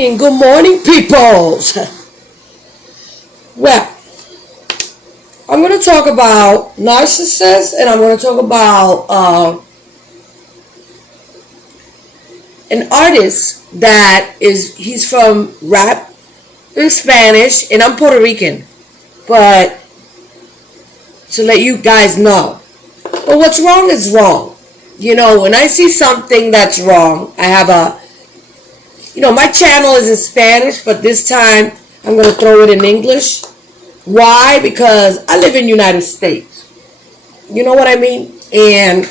And good morning, peoples. Well, I'm going to talk about narcissists, and I'm going to talk about an artist he's from rap in Spanish, and I'm Puerto Rican. But to let you guys know, but what's wrong is wrong. When I see something that's wrong, I have my channel is in Spanish, but this time I'm going to throw it in English. Why? Because I live in the United States. You know what I mean? And,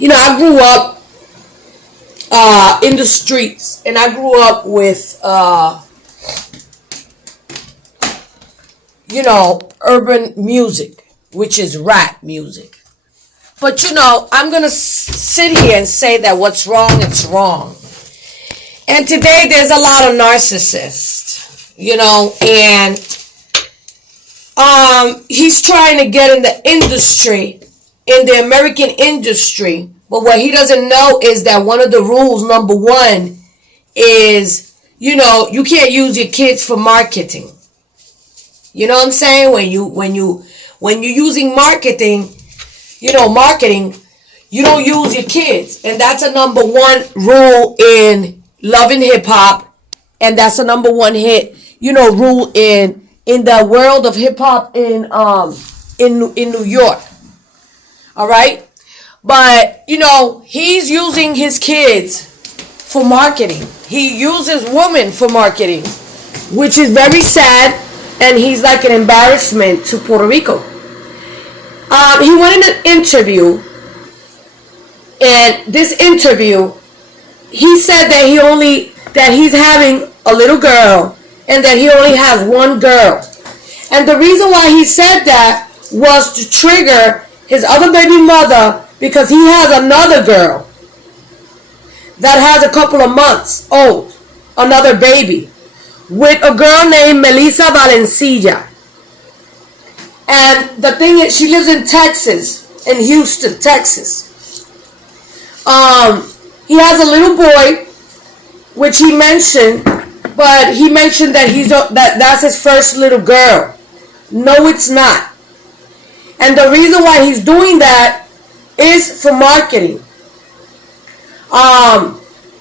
I grew up in the streets, and I grew up with, urban music, which is rap music. But, I'm going to sit here and say that what's wrong, it's wrong. And today there's a lot of narcissists, and he's trying to get in the industry, in the American industry. But what he doesn't know is that one of the rules, number one, is, you can't use your kids for marketing. You know what I'm saying? When you're using marketing, marketing, you don't use your kids. And that's a number one rule in Love and Hip Hop, and that's a number one rule in the world of hip hop in New York. All right, but he's using his kids for marketing. He uses women for marketing, which is very sad, and he's like an embarrassment to Puerto Rico. He went in an interview, and this interview, he said that he's having a little girl and that he only has one girl. And the reason why he said that was to trigger his other baby mother, because he has another girl that has a couple of months old, another baby, with a girl named Melissa Valencia. And the thing is, she lives in Texas, in Houston, Texas. He has a little boy, which he mentioned, but he mentioned that that's his first little girl. No, it's not. And the reason why he's doing that is for marketing.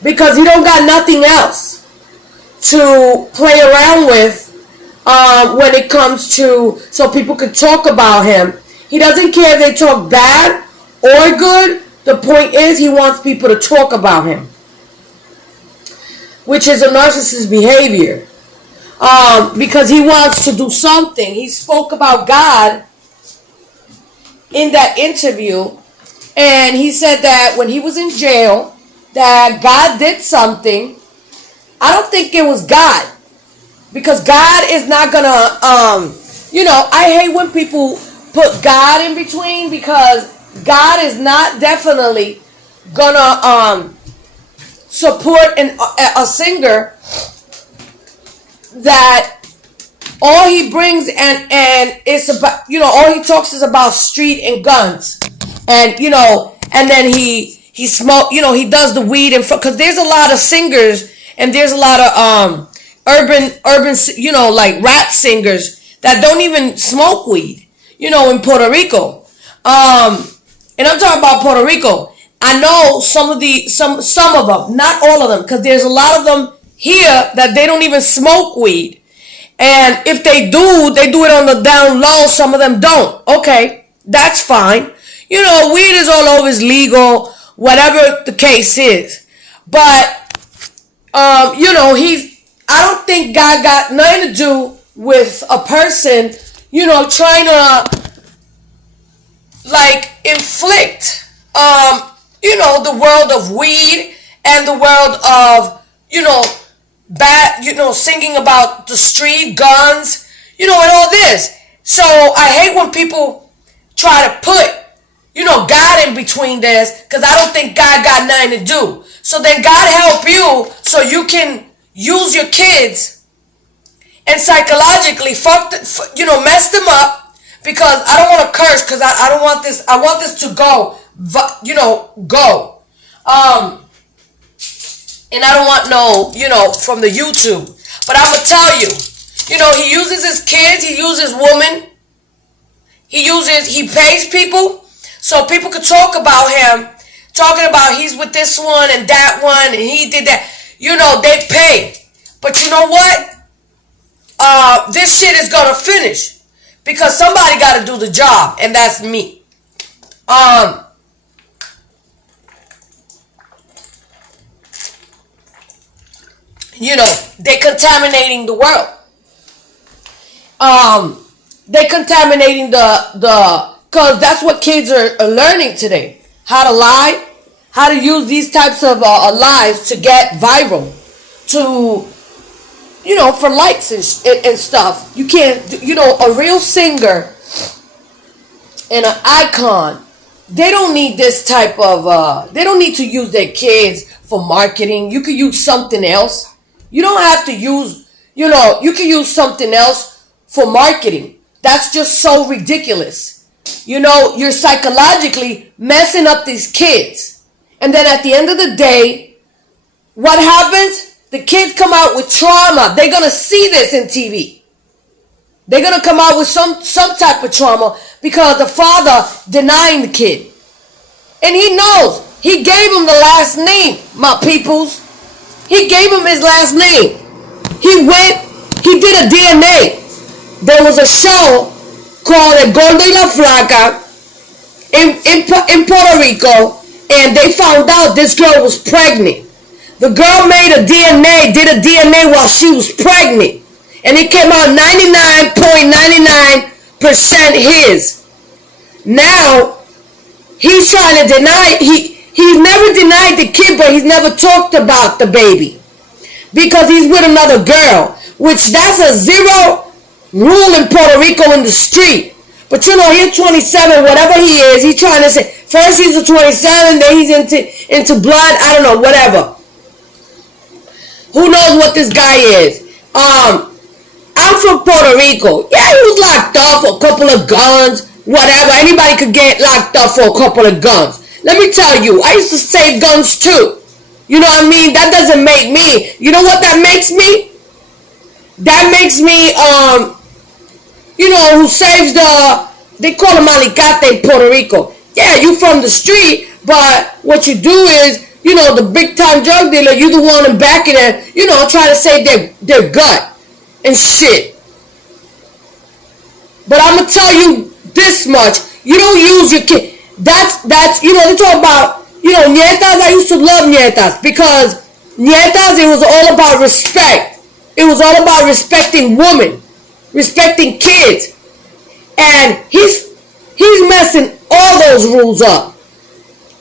Because he don't got nothing else to play around with when it comes to, so people could talk about him. He doesn't care if they talk bad or good. The point is, he wants people to talk about him, which is a narcissist behavior, because he wants to do something. He spoke about God in that interview, and he said that when he was in jail, that God did something. I don't think it was God, because God is not gonna, I hate when people put God in between, because God is not definitely gonna support a singer that all he brings and it's about, all he talks is about street and guns, and and then he smoke, he does the weed, and because there's a lot of singers, and there's a lot of urban like rap singers that don't even smoke weed, in Puerto Rico. And I'm talking about Puerto Rico. I know some of them, not all of them, because there's a lot of them here that they don't even smoke weed. And if they do it on the down low. Some of them don't. Okay, that's fine. Weed is all over, is legal, whatever the case is. But, I don't think God got nothing to do with a person, trying to, like, inflict, the world of weed and the world of, bad, singing about the street, guns, and all this. So I hate when people try to put, God in between this, because I don't think God got nothing to do. So then God help you so you can use your kids and psychologically mess them up, because I don't want to curse, because I don't want this. I want this to go, go. And I don't want no, from the YouTube. But I'm going to tell you, he uses his kids, he uses women, he pays people so people could talk about him, talking about he's with this one and that one and he did that. They pay. But you know what? This shit is going to finish because somebody got to do the job, and that's me. They're contaminating the world. They're contaminating because that's what kids are learning today. How to lie, how to use these types of lies to get viral, for likes and stuff. You can't, a real singer and an icon, they don't need this type of, they don't need to use their kids for marketing. You could use something else. You don't have to use, you can use something else for marketing. That's just so ridiculous. You're psychologically messing up these kids. And then at the end of the day, what happens? The kids come out with trauma. They're going to see this in TV. They're going to come out with some type of trauma because the father denying the kid. And he knows. He gave him the last name, my peoples. He gave him his last name. He did a DNA. There was a show called El Gordo y la Flaca in Puerto Rico, and they found out this girl was pregnant. The girl did a DNA while she was pregnant, and it came out 99.99% his. Now, he's trying to deny, he's never denied the kid, but he's never talked about the baby, because he's with another girl, which that's a zero rule in Puerto Rico in the street. But he's 27, whatever he is, he's trying to say, first he's a 27, then he's into blood, I don't know, whatever. Who knows what this guy is? I'm from Puerto Rico. Yeah, he was locked up for a couple of guns, whatever. Anybody could get locked up for a couple of guns. Let me tell you, I used to save guns too. You know what I mean? That doesn't make me. You know what that makes me? That makes me, who saves they call them alicate in Puerto Rico. Yeah, you from the street, but what you do is, the big time drug dealer, you the one in back of there, trying to save their gut and shit. But I'm going to tell you this much. You don't use your kid. That's they talk about, nietas. I used to love nietas because nietas, it was all about respect. It was all about respecting women, respecting kids. And he's messing all those rules up.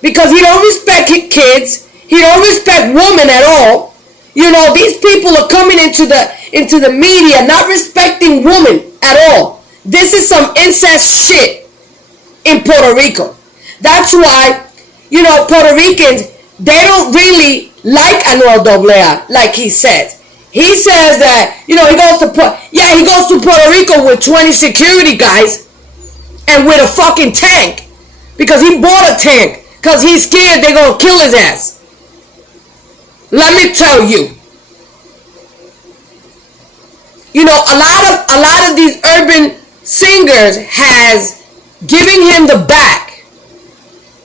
Because he don't respect kids. He don't respect women at all. These people are coming into the media not respecting women at all. This is some incest shit in Puerto Rico. That's why, Puerto Ricans, they don't really like Anuel AA, like he says. He says that, he goes to Puerto Rico with 20 security guys and with a fucking tank. Because he bought a tank. Because he's scared they're going to kill his ass. Let me tell you. A lot of these urban singers has given him the back.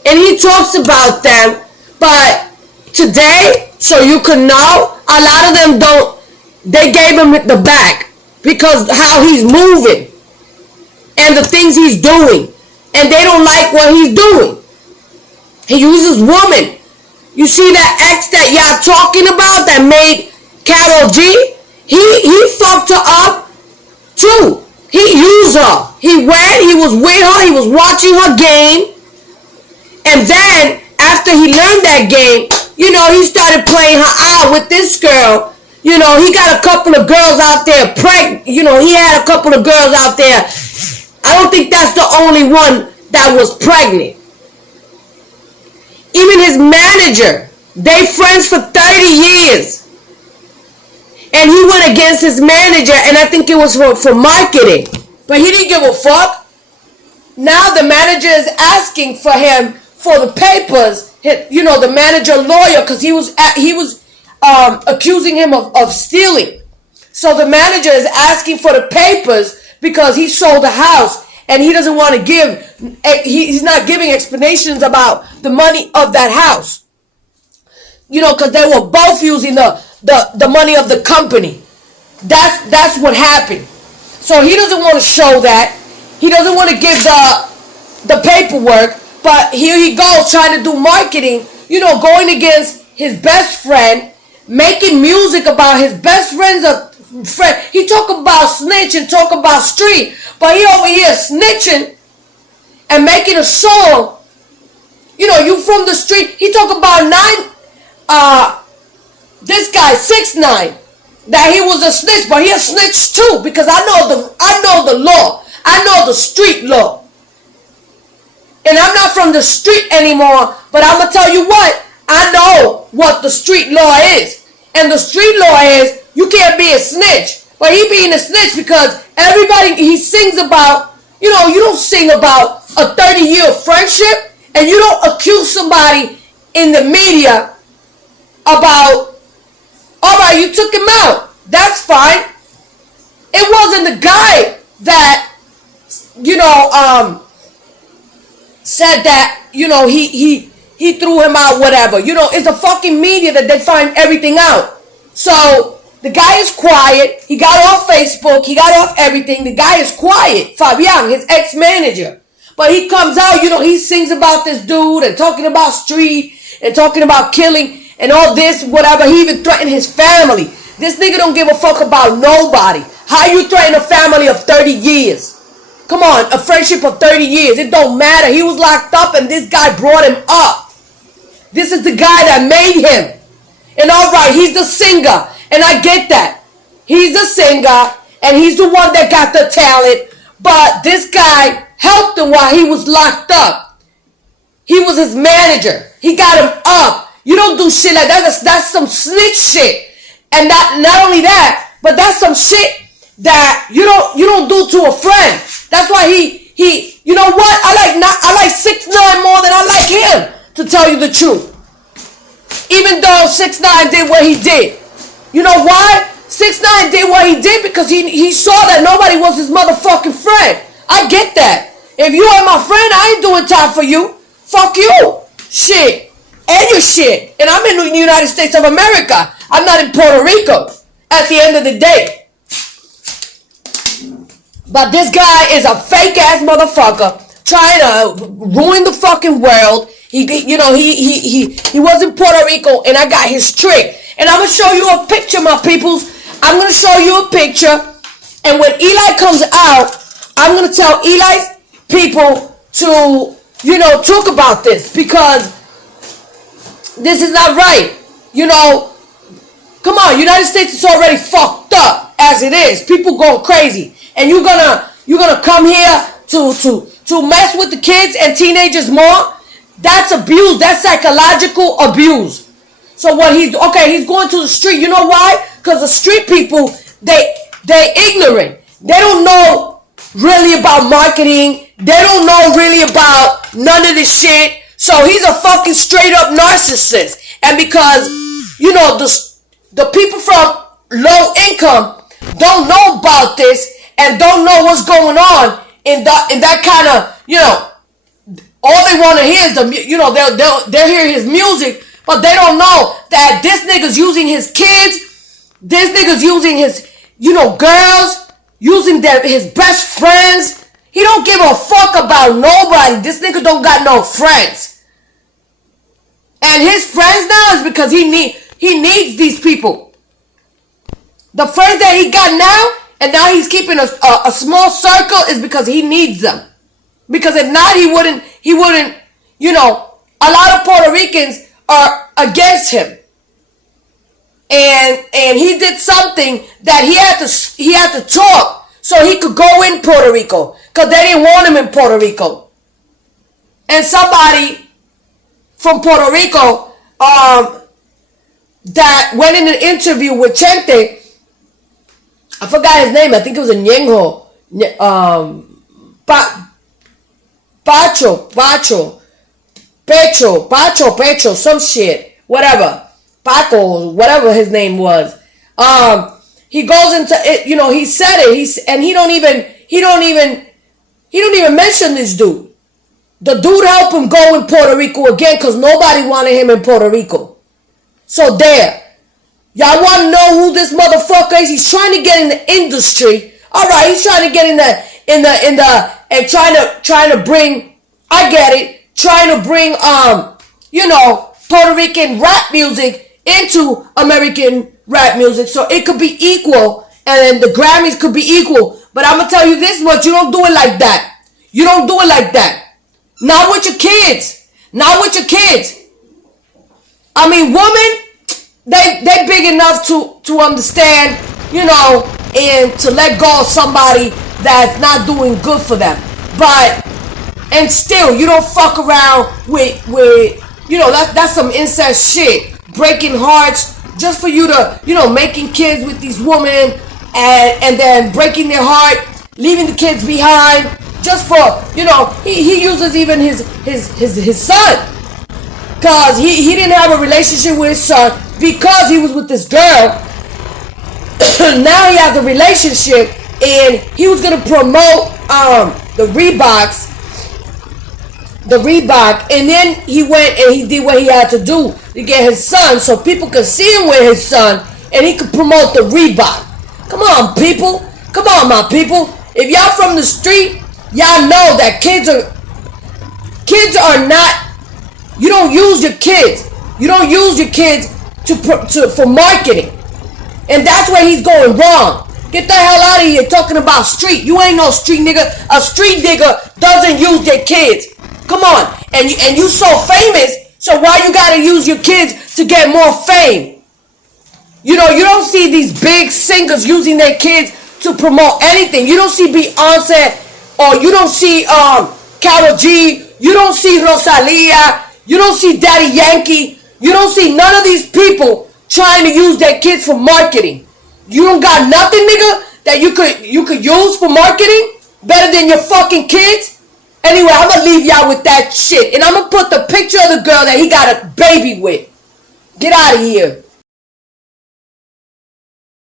And he talks about them. But today, so you can know, a lot of them don't. They gave him the back. Because how he's moving. And the things he's doing. And they don't like what he's doing. He uses women. You see that ex that y'all talking about that made Karol G? He fucked her up too. He used her. He was with her, he was watching her game. And then, after he learned that game, he started playing her out with this girl. He got a couple of girls out there pregnant. He had a couple of girls out there. I don't think that's the only one that was pregnant. Even his manager, they friends for 30 years. And he went against his manager, and I think it was for marketing. But he didn't give a fuck. Now the manager is asking for him for the papers, the manager lawyer, because he was accusing him of stealing. So the manager is asking for the papers because he sold the house and he doesn't want to give, he's not giving explanations about the money of that house. You know, because they were both using the money of the company. That's what happened. So he doesn't want to show that. He doesn't want to give the paperwork. But here he goes trying to do marketing, you know, going against his best friend, making music about his best friend's friend. He talk about snitch and talk about street, but he over here snitching and making a song. You know, you from the street. He talk about this guy 6ix9ine, that he was a snitch, but he a snitch too, because I know the law. I know the street law. And I'm not from the street anymore, but I'm going to tell you what, I know what the street law is. And the street law is, you can't be a snitch. But he being a snitch because everybody, he sings about, you know, you don't sing about a 30-year friendship, and you don't accuse somebody in the media about, all right, you took him out. That's fine. It wasn't the guy that, you know, said that, you know, he threw him out, whatever. You know, it's the fucking media that they find everything out. So the guy is quiet. He got off Facebook. He got off everything. The guy is quiet. Fabian, his ex-manager. But he comes out, you know, he sings about this dude and talking about street and talking about killing and all this, whatever. He even threatened his family. This nigga don't give a fuck about nobody. How you threaten a family of 30 years? Come on, a friendship of 30 years. It don't matter. He was locked up and this guy brought him up. This is the guy that made him. And all right, he's the singer. And I get that. He's the singer and he's the one that got the talent. But this guy helped him while he was locked up. He was his manager. He got him up. You don't do shit like that. That's some snitch shit. And not only that, but that's some shit that you don't do to a friend. That's why he you know what? I like 6ix9ine more than I like him, to tell you the truth. Even though 6ix9ine did what he did. You know why? 6ix9ine did what he did because he saw that nobody was his motherfucking friend. I get that. If you are my friend, I ain't doing time for you. Fuck you. Shit. And your shit. And I'm in the United States of America. I'm not in Puerto Rico. At the end of the day. But this guy is a fake ass motherfucker trying to ruin the fucking world. He was in Puerto Rico and I got his trick. And I'm gonna show you a picture, my peoples. I'm gonna show you a picture. And when Eli comes out, I'm gonna tell Eli's people to, you know, talk about this because this is not right. You know, come on, United States is already fucked up as it is. People going crazy. And you're gonna come here to mess with the kids and teenagers more? That's abuse. That's psychological abuse. So what he's going to the street. You know why? Because the street people, they ignorant. They don't know really about marketing. They don't know really about none of this shit. So he's a fucking straight up narcissist. And because, you know, the people from low income don't know about this and don't know what's going on in that kind of, you know, all they want to hear is they'll hear his music, but they don't know that this nigga's using his kids, this nigga's using his, you know, girls, using his best friends. He don't give a fuck about nobody. This nigga don't got no friends. And his friends now is because he needs these people. The friends that he got now, and now he's keeping a small circle, is because he needs them. Because if not, he wouldn't, you know, a lot of Puerto Ricans are against him. And he did something that he had to talk so he could go in Puerto Rico. Because they didn't want him in Puerto Rico. And somebody from Puerto Rico that went in an interview with Chente, I forgot his name. I think it was a Ñengo. Pacho, some shit. Whatever. Paco, whatever his name was. He goes into it, you know, he said it. And he don't even mention this dude. The dude helped him go in Puerto Rico again because nobody wanted him in Puerto Rico. So there. Y'all want to know who this motherfucker is? He's trying to get in the industry. All right, he's trying to get and trying to bring, I get it, trying to bring, you know, Puerto Rican rap music into American rap music so it could be equal and the Grammys could be equal. But I'm going to tell you this much, you don't do it like that. You don't do it like that. Not with your kids. Not with your kids. I mean, women, they big enough to understand, you know, and to let go of somebody that's not doing good for them. But, and still, you don't fuck around with you know, that's some incest shit. Breaking hearts just for you to, you know, making kids with these women and then breaking their heart, leaving the kids behind just for, you know, he uses even his son. Because he didn't have a relationship with his son because he was with this girl. Now he has a relationship and he was going to promote the Reebok, and then he went and he did what he had to do to get his son so people could see him with his son and he could promote the Reebok. Come on, people. Come on, my people. If y'all from the street, y'all know that kids are not, you don't use your kids. You don't use your kids for marketing. And that's where he's going wrong. Get the hell out of here talking about street. You ain't no street nigga. A street nigga doesn't use their kids. Come on. And you so famous, so why you gotta use your kids to get more fame? You know, you don't see these big singers using their kids to promote anything. You don't see Beyonce, or you don't see Karol G, you don't see Rosalia, you don't see Daddy Yankee, you don't see none of these people trying to use their kids for marketing. You don't got nothing, nigga, that you could use for marketing better than your fucking kids? Anyway, I'm gonna leave y'all with that shit. And I'm gonna put the picture of the girl that he got a baby with. Get out of here.